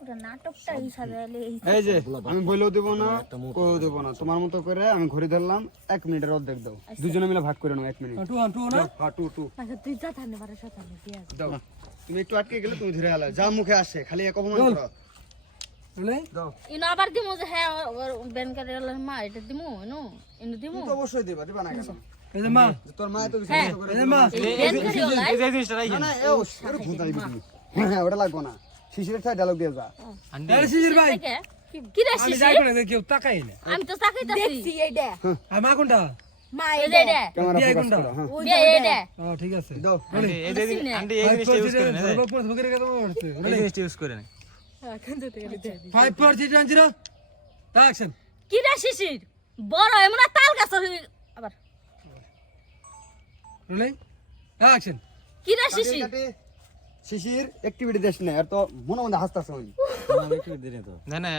পুরো নাটকটা হিসাবে এই এই যে আমি বলেও দেবো না করেও দেবো না। তোমার মতো করে আমি ঘড়ি ধরলাম এক মিনিটের অর্ধেক দাও। দুজনে মিলে ভাগ করে নাও এক মিনিট। টু টু না হ্যাঁ টু টু। আচ্ছা তুই যা থানে পারে শতানে দাও। তুমি একটু আটকে গেলে তুমি ধরে আলো যা মুখে আসে খালি এক অপমান করো। বলে দাও। ইনো আবার দিমু যে হ্যাঁ মা এটা দিমু ইনো ইনো দিমু। তো অবশ্যই দিবা দিবা না কেন? মা। যে তোর মা তো কিছু। মতো করে এই যে মা ব্যান করে ওলাই এই জিনিসটা রাখি। না না এও এর ভূত আইবি তুমি। ওটা লাগবো না। শিশিরের ছাই ডায়লগ দিয়ে যা। আরে শিশির ভাই। কি রে আমি শিশি যাই করে কেউ তাকাই না আমি তো তাকাইতাছি। দেখছি এইটা আর মা কোনটা? মা এইটা ক্যামেরা ফোকাস করো হ্যাঁ বিয়া এইটা ও ঠিক আছে। দাও। এই যে আন্টি এই জিনিসটা ইউজ করে না। এই জিনিসটা ইউজ করে না। Five four three one zero action কি রে শিশির? বড় এমন তাল গাছ আবার। রোলিং অ্যাকশন কি রে শিশির? কাটে, শিশির অ্যাক্টিভিটি দেশ নেই আর তো মনে মনে হাসতাছে না না